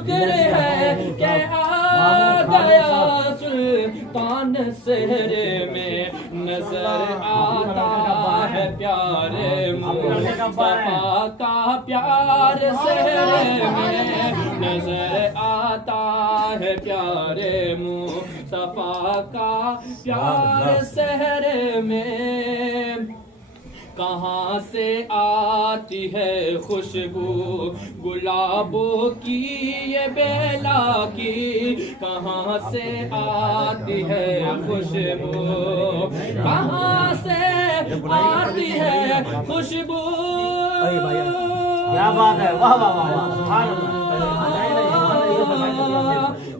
शुक्र है कि आ गया सुल्तान शहर में, नजर आता है प्यारे मुस्तफा का प्यार शहर में, नजर आता है प्यारे मुस्तफा का प्यार शहर में। कहाँ से आती है खुशबू गुलाबों की ये बेला की, कहाँ से आती है खुशबू, कहाँ से आती है खुशबू। क्या बात है, वाह वाह वाह,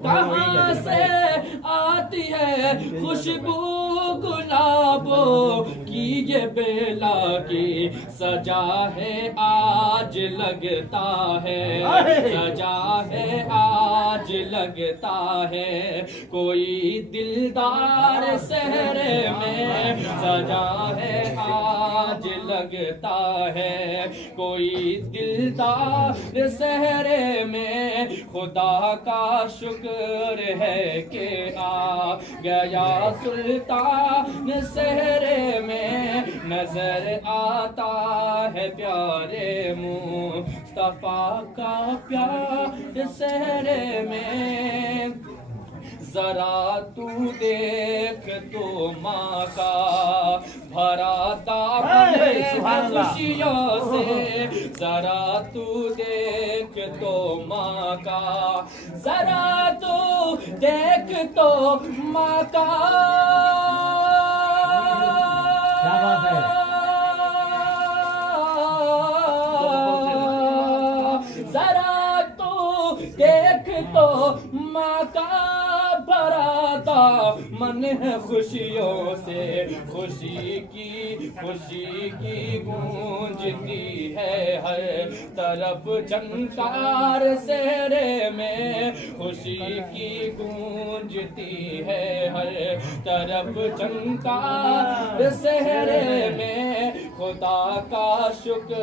कहाँ से आती है खुशबू गुलाबों की ये बेला की, सजा है आज लगता है, सजा है आज लगता है, कोई दिलदार शहर में, सजा है आज लगता है, कोई दिलदार शहर में। खुदा का शुक्र है कि आ गया सुल्तान शहर में, नजर आता है प्यारे मुस्तफा का प्यार शहर में। जरा तू देख तो माँ का भरा दामन है खुशियों से, जरा तू देख तो माँ का, जरा तू देख तो माँ का। क्या बात है, जरा तू देख तो माँ का भराता मन है खुशियों से, खुशी की गूंजती है हर तरफ झंकार शहर में, खुशी की गूंजती है हर तरफ झंकार शहर में। खुदा का शुक्र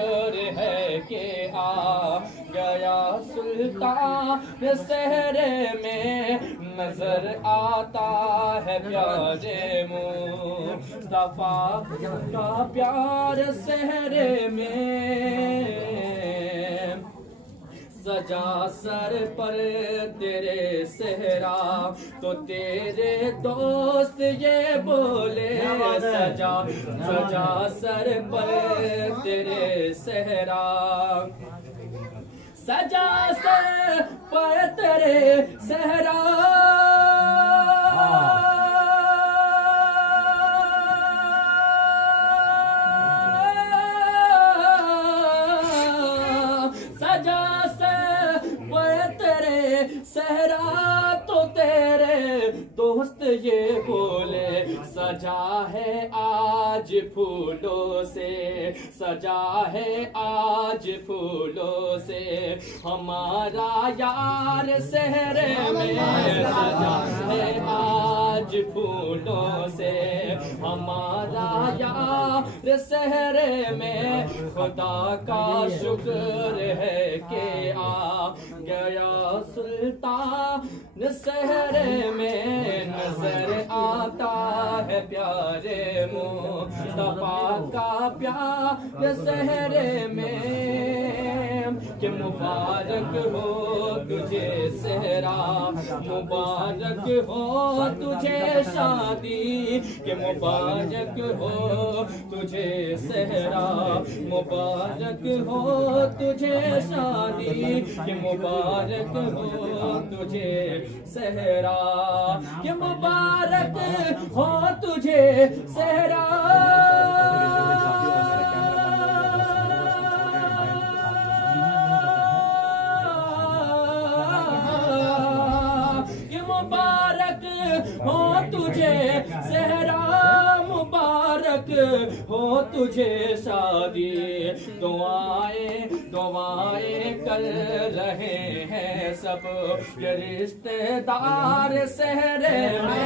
है कि आ गया सुल्तान शहर में, नजर आता है प्यारे मुस्तफा का प्यार शहर में। सजा सर पर तेरे सहरा तो तेरे दोस्त ये बोले, सजा सर पर तेरे सहरा, सजा सर पर तेरे सहरा, सजा सर पर तेरे सहरा तो तेरे दोस्त ये बोले, सजा है आज फूलों से, सजा है आज फूलों से हमारा यार शहर में, सजा है आज फूलों से हमारा यार शहर में। खुदा का शुक्र है कि आ गया सुल्तान शहर में, नजर आता है प्यारे मुस्तफा का प्यार शहर में। कि मुबारक हो तुझे सहरा, मुबारक हो तुझे शादी, कि मुबारक हो तुझे सहरा, मुबारक हो तुझे शादी, कि मुबारक हो तुझे सहरा, कि मुबारक हो तुझे सहरा। मुबारक हो तुझे सहरा, मुबारक हो तुझे शादी। दुआएं कर रहे हैं सब ये रिश्तेदार शहर में,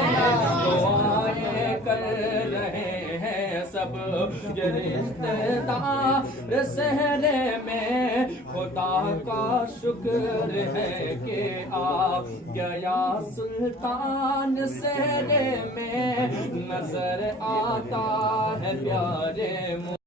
दुआएं कर रहे हैं सब ये रिश्तेदार सहरे में। खुदा का शुक्र है कि आ गया सुल्तान सहरे में। नजर आता है प्यारे